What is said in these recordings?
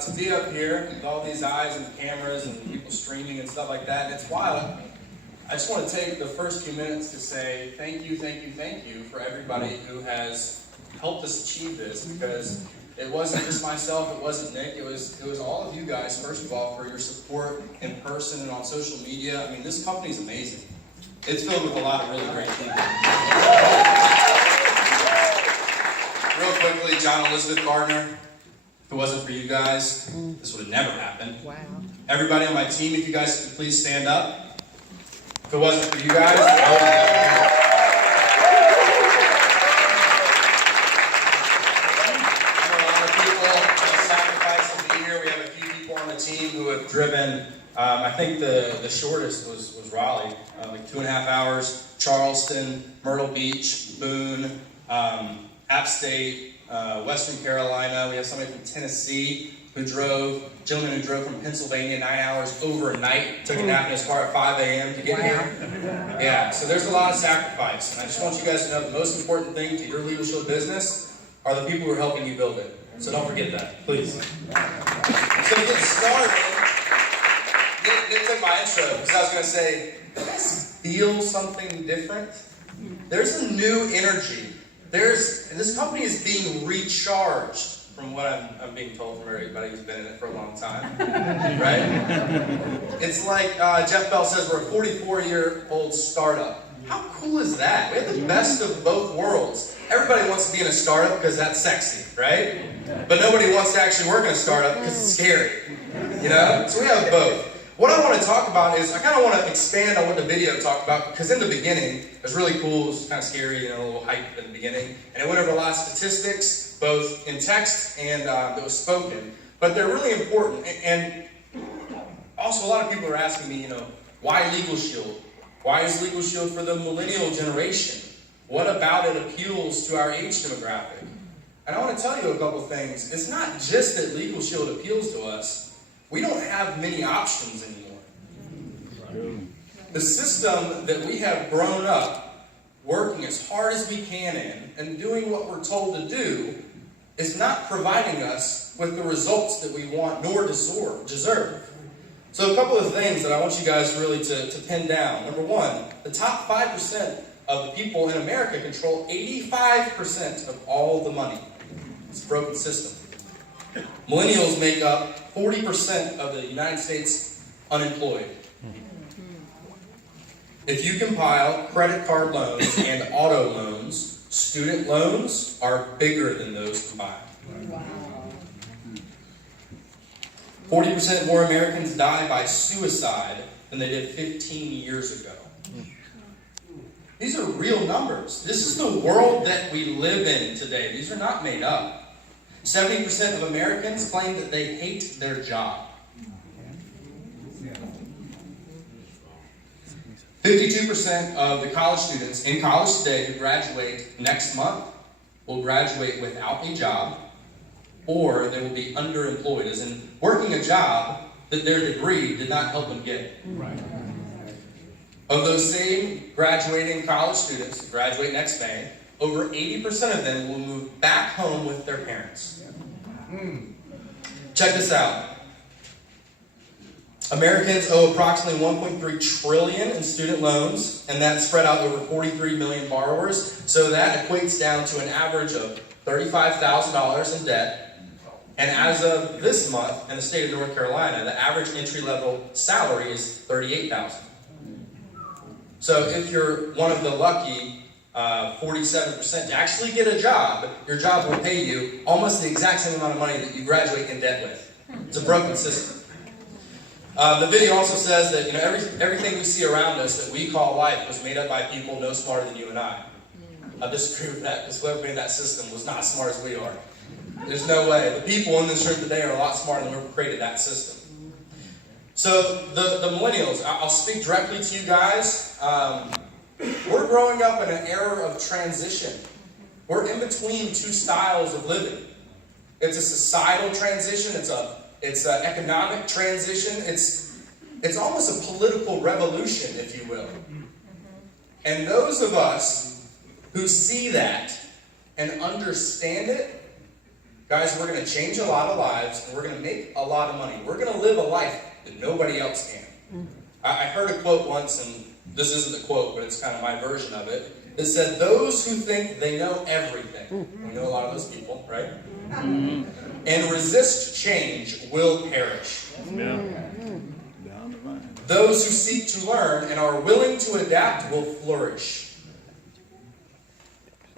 to be up here with all these eyes and cameras and people streaming and stuff like that. It's wild. I just want to take the first few minutes to say thank you for everybody who has helped us achieve this, because it wasn't just myself, it wasn't Nick, it was all of you guys, first of all, for your support in person and on social media. I mean, this company is amazing. It's filled with a lot of really great people. Real quickly, John Elizabeth Gardner, if it wasn't for you guys, this would have never happened. Wow. Everybody on my team, if you guys could please stand up. If it wasn't for you guys, I know a lot of people sacrificed to be here. We have a few people on the team who have driven, I think the shortest was Raleigh, like 2.5 hours, Charleston, Myrtle Beach, Boone, App State, Western Carolina. We have somebody from Tennessee who drove, a gentleman who drove from Pennsylvania 9 hours overnight, took a nap in his car at 5 a.m. to get here. Yeah, so there's a lot of sacrifice. And I just want you guys to know the most important thing to your Legal Shield business are the people who are helping you build it. So don't forget that, please. So to get started, Nick took my intro, because I was going to say, do you guys feel something different? There's a new energy. This company is being recharged, from what I'm being told from everybody who's been in it for a long time, right? It's like Jeff Bell says, we're a 44-year-old startup. How cool is that? We have the best of both worlds. Everybody wants to be in a startup because that's sexy, right? But nobody wants to actually work in a startup because it's scary, you know? So we have both. What I want to talk about is, I kind of want to expand on what the video talked about, because in the beginning, it was really cool, it was kind of scary, a little hype in the beginning, and it went over a lot of statistics, both in text and that was spoken, but they're really important. And also a lot of people are asking me, why Legal Shield? Why is Legal Shield for the millennial generation? What about it appeals to our age demographic? And I want to tell you a couple things. It's not just that Legal Shield appeals to us. We don't have many options anymore. The system that we have grown up working as hard as we can in and doing what we're told to do is not providing us with the results that we want nor deserve. So a couple of things that I want you guys really to pin down. Number one, the top 5% of the people in America control 85% of all the money. It's a broken system. Millennials make up 40% of the United States unemployed. If you compile credit card loans and auto loans, student loans are bigger than those combined. Wow. 40% more Americans die by suicide than they did 15 years ago. These are real numbers. This is the world that we live in today. These are not made up. 70% of Americans claim that they hate their job. 52% of the college students in college today who graduate next month will graduate without a job, or they will be underemployed, as in working a job that their degree did not help them get. Right. Of those same graduating college students who graduate next May, over 80% of them will move back home with their parents. Check this out. Americans owe approximately $1.3 trillion in student loans, and that's spread out over 43 million borrowers. So that equates down to an average of $35,000 in debt. And as of this month, in the state of North Carolina, the average entry-level salary is $38,000. So if you're one of the lucky 47% to actually get a job, your job will pay you almost the exact same amount of money that you graduate in debt with. It's a broken system. The video also says that everything we see around us that we call life was made up by people no smarter than you and I. I disagree with that, because whoever made that system was not as smart as we are. There's no way. The people in this room today are a lot smarter than whoever created that system. So the millennials, I'll speak directly to you guys. We're growing up in an era of transition. We're in between two styles of living. It's a societal transition. It's an economic transition. It's almost a political revolution, if you will. And those of us who see that and understand it, Guys, we're going to change a lot of lives, and we're going to make a lot of money. We're going to live a life that nobody else can. I heard a quote once, and this isn't a quote, but it's kind of my version of it. It said, those who think they know everything, we know a lot of those people, right? And resist change will perish. Those who seek to learn and are willing to adapt will flourish.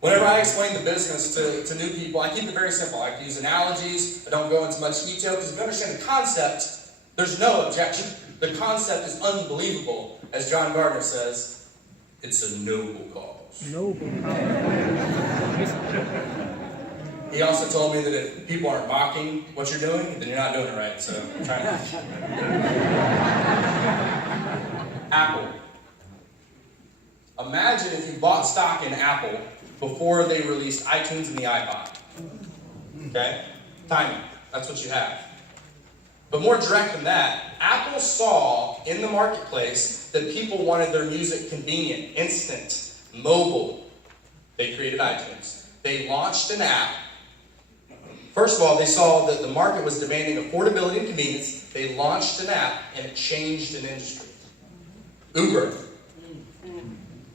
Whenever I explain the business to new people, I keep it very simple. I use analogies. I don't go into much detail because if you understand the concept, there's no objection. The concept is unbelievable. As John Gardner says, it's a noble cause. Noble cause. He also told me that if people aren't mocking what you're doing, then you're not doing it right. So I'm trying to teach you. Apple. Imagine if you bought stock in Apple before they released iTunes and the iPod. Okay? Timing. That's what you have. But more direct than that, Apple saw in the marketplace that people wanted their music convenient, instant, mobile. They created iTunes. They launched an app. First of all, they saw that the market was demanding affordability and convenience. They launched an app, and it changed an industry. Uber.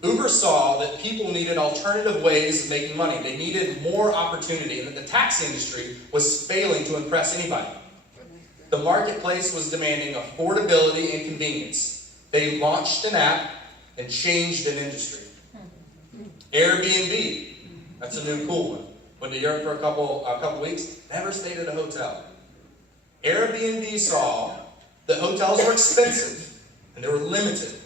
Uber saw that people needed alternative ways of making money. They needed more opportunity, and that the taxi industry was failing to impress anybody. The marketplace was demanding affordability and convenience. They launched an app and changed an industry. Airbnb. That's a new cool one. Went to Europe for a couple weeks. Never stayed at a hotel. Airbnb saw that hotels were expensive and they were limited.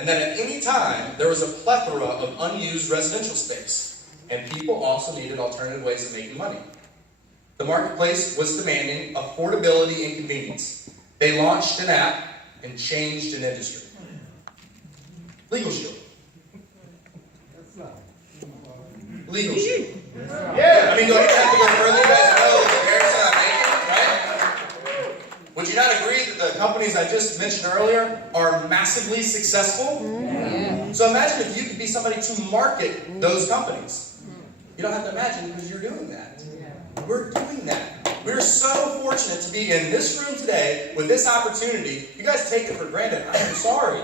And that at any time, there was a plethora of unused residential space. And people also needed alternative ways of making money. The marketplace was demanding affordability and convenience. They launched an app and changed an industry. Legal Shield. Legal Shield. Yeah, I mean, do I even have to go further? You guys know the comparison I'm making, right? Would you not agree that the companies I just mentioned earlier are massively successful? Yeah. So imagine if you could be somebody to market those companies. You don't have to imagine because you're doing that. We're doing that. We're so fortunate to be in this room today with this opportunity. You guys take it for granted. I'm sorry.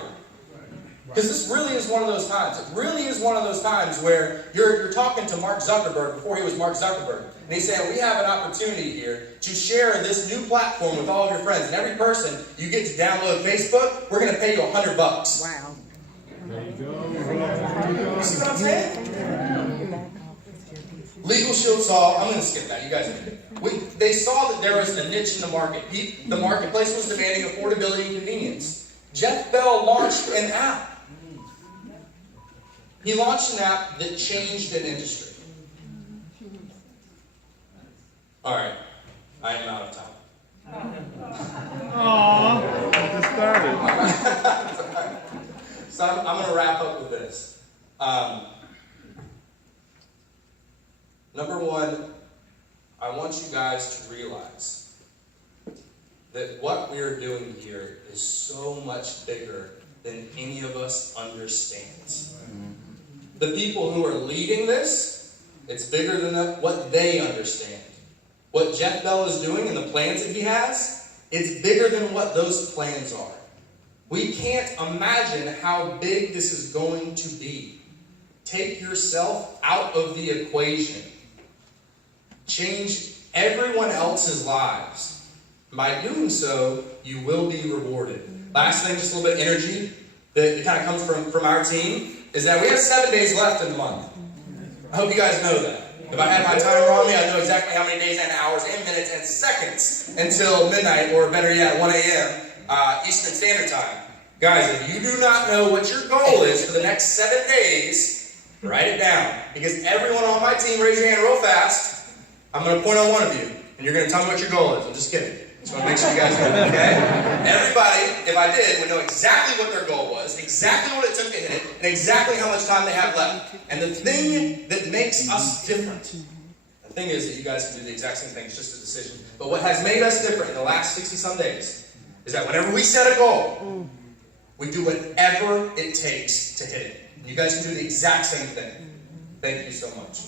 Because this really is one of those times. It really is one of those times where you're talking to Mark Zuckerberg before he was Mark Zuckerberg. And he's saying, we have an opportunity here to share this new platform with all of your friends. And every person you get to download Facebook, we're going to pay you $100. Wow. There you go. You see what I'm saying? Legal Shield saw, I'm going to skip that, you guys know it. They saw that there was a niche in the market. The marketplace was demanding affordability and convenience. Jeff Bell launched an app. He launched an app that changed an industry. Alright, I am out of time. Aww, just started. So I'm going to wrap up with this. Number one, I want you guys to realize that what we're doing here is so much bigger than any of us understands. The people who are leading this, it's bigger than what they understand. What Jeff Bell is doing and the plans that he has, it's bigger than what those plans are. We can't imagine how big this is going to be. Take yourself out of the equation. Change everyone else's lives. By doing so, you will be rewarded. Last thing, just a little bit of energy that kind of comes from our team, is that we have 7 days left in the month. I hope you guys know that. If I had my timer on me, I know exactly how many days and hours and minutes and seconds until midnight, or better yet, 1 a.m. Eastern Standard Time. Guys, if you do not know what your goal is for the next 7 days, write it down. Because everyone on my team, raise your hand real fast. I'm going to point on one of you, and you're going to tell me what your goal is. I'm just kidding. Just want to make sure you guys know, okay? Everybody, if I did, would know exactly what their goal was, exactly what it took to hit it, and exactly how much time they have left. And the thing that makes us different, the thing is that you guys can do the exact same thing, it's just a decision. But what has made us different in the last 60-some days is that whenever we set a goal, we do whatever it takes to hit it. You guys can do the exact same thing. Thank you so much.